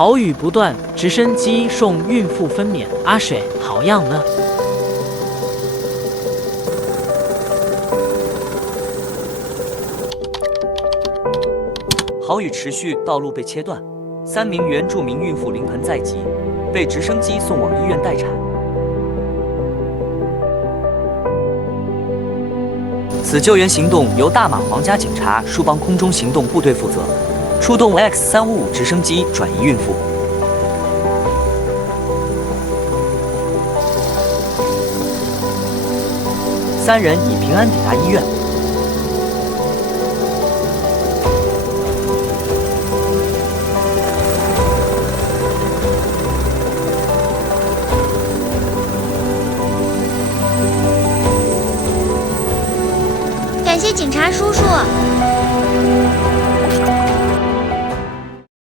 好雨不断，直升机送孕妇分娩。阿水，好样的！好雨持续，道路被切断，3名原住民孕妇临盆在即，被直升机送往医院待产。此救援行动由大马皇家警察戍邦空中行动部队负责，出动 X355直升机转移孕妇。3人已平安抵达医院。感谢警察叔叔。